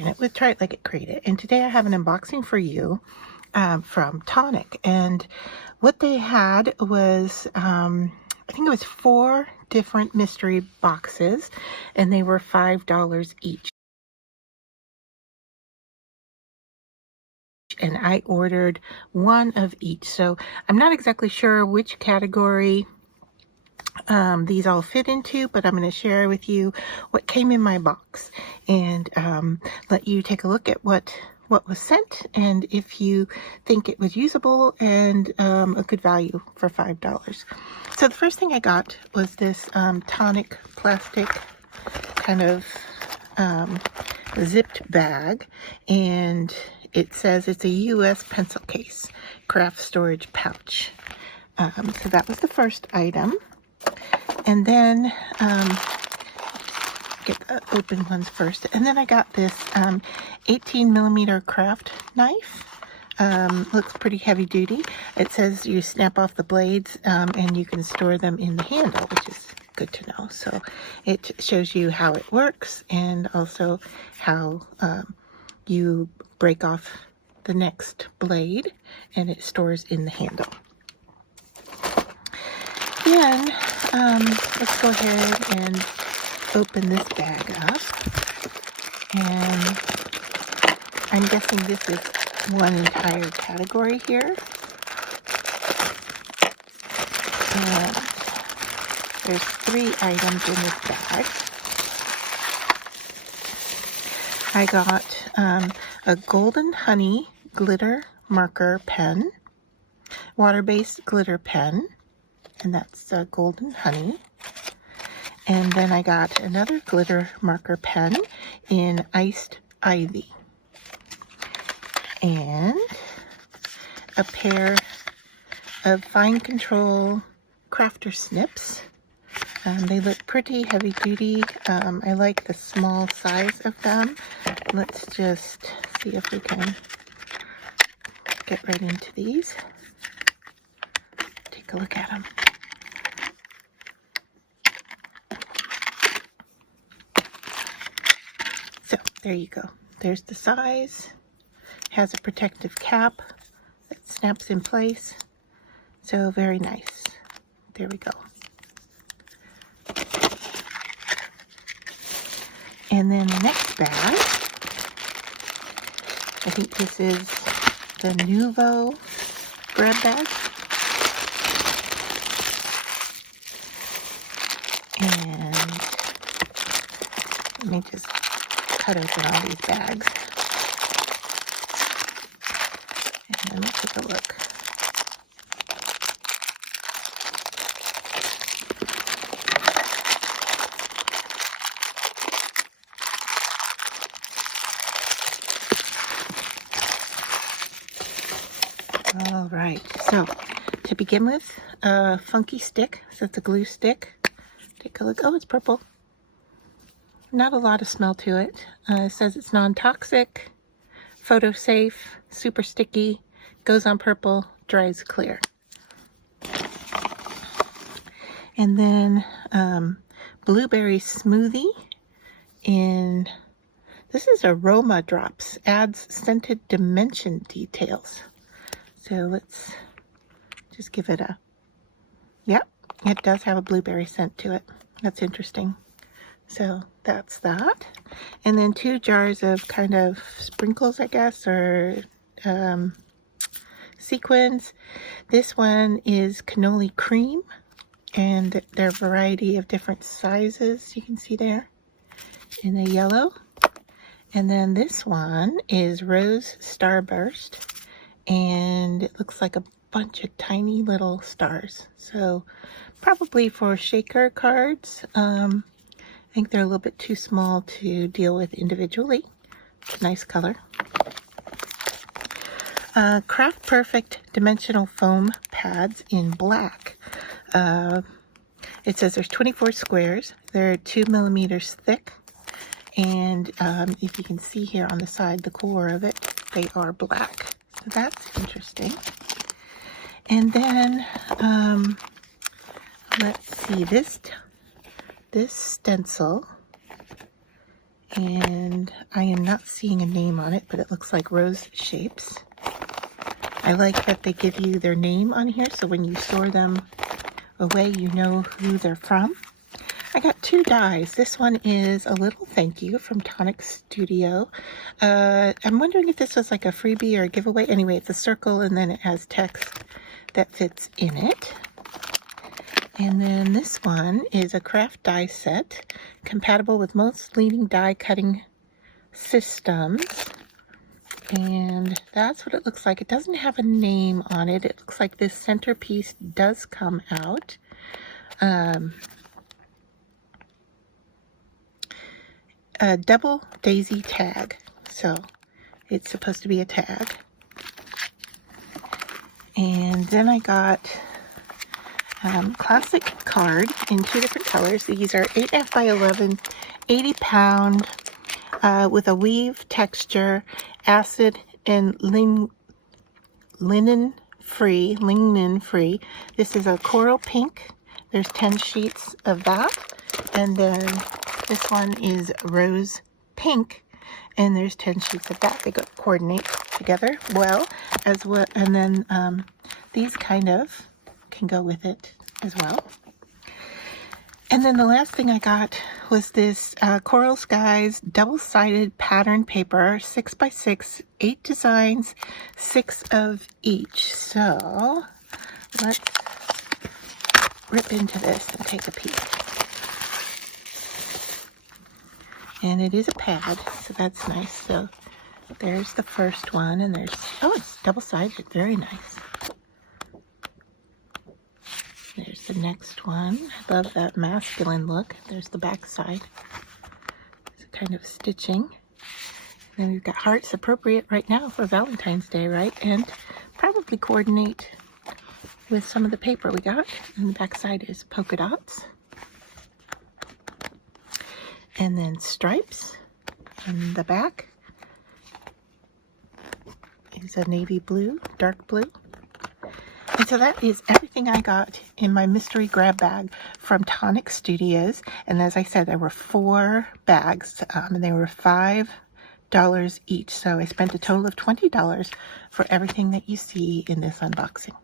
Janet with Try It Like It, Create It, and today I have an unboxing for you from Tonic. And what they had was, I think it was 4 different mystery boxes, and they were $5 each. And I ordered 1 of each, so I'm not exactly sure which category these all fit into, but I'm going to share with you what came in my box and let you take a look at what was sent, and if you think it was usable and a good value for $5. So the first thing I got was this Tonic plastic kind of zipped bag, and it says it's a US pencil case craft storage pouch. So that was the first item. And then get the open ones first. And then I got this 18mm craft knife. Looks pretty heavy duty. It says you snap off the blades and you can store them in the handle, which is good to know. So it shows you how it works and also how you break off the next blade, and it stores in the handle. Then let's go ahead and open this bag up, and I'm guessing this is one entire category here. And there's 3 items in this bag. I got a Golden Honey glitter marker pen, water-based glitter pen, and that's Golden Honey. And then I got another glitter marker pen in Iced Ivy, and a pair of fine control crafter snips. They look pretty heavy duty. I like the small size of them. Let's just see if we can get right into these. Take a look at them. So there you go. There's the size. Has a protective cap that snaps in place. So very nice. There we go. And then the next bag, I think this is the Nouveau bread bag. And let me just cut open all these bags. And let's take a look. All right, so to begin with, a funky stick. So it's a glue stick. Take a look. Oh, it's purple. Not a lot of smell to it. It says it's non-toxic, photo safe, super sticky, goes on purple, dries clear. And then blueberry smoothie in, this is Aroma Drops, adds scented dimension details. So let's just give it a, yep, it does have a blueberry scent to it. That's interesting. So that's that. And then 2 jars of kind of sprinkles, I guess, or sequins. This one is cannoli cream, and there are a variety of different sizes you can see there in the yellow. And then this one is rose starburst, and it looks like a bunch of tiny little stars. So probably for shaker cards. I think they're a little bit too small to deal with individually. Nice color. Craft Perfect dimensional foam pads in black. It says there's 24 squares. They're 2mm thick, and if you can see here on the side, the core of it, they are black. So that's interesting. And then let's see, this stencil And I am not seeing a name on it, but it looks like rose shapes. I like that they give you their name on here, so when you store them away, you know who they're from. I got 2 dies. This one is a little thank you from Tonic Studio. I'm wondering if this was like a freebie or a giveaway. Anyway, it's a circle and then it has text that fits in it. And then this one is a craft die set, compatible with most leading die cutting systems. And that's what it looks like. It doesn't have a name on it. It looks like this centerpiece does come out. A double daisy tag. So it's supposed to be a tag. And then I got classic card in 2 different colors. These are 8.5 by 11, 80 pound, with a weave texture, acid and linen free. This is a coral pink. There's 10 sheets of that. And then this one is rose pink, and there's 10 sheets of that. They coordinate together well as well. And then these kind of can go with it as well. And then the last thing I got was this Coral Skies double-sided pattern paper, 6x6, 8 designs, 6 of each. So let's rip into this and take a peek. And it is a pad, so that's nice. So there's the first one, and there's, oh, it's double-sided, very nice. There's the next one. I love that masculine look. There's the back side. It's a kind of stitching. And then we've got hearts, appropriate right now for Valentine's Day, right? And probably coordinate with some of the paper we got. And the back side is polka dots. And then stripes. And the back is a navy blue, dark blue. And so that is everything I got in my mystery grab bag from Tonic Studios. And as I said, there were 4 bags, and they were $5 each. So I spent a total of $20 for everything that you see in this unboxing.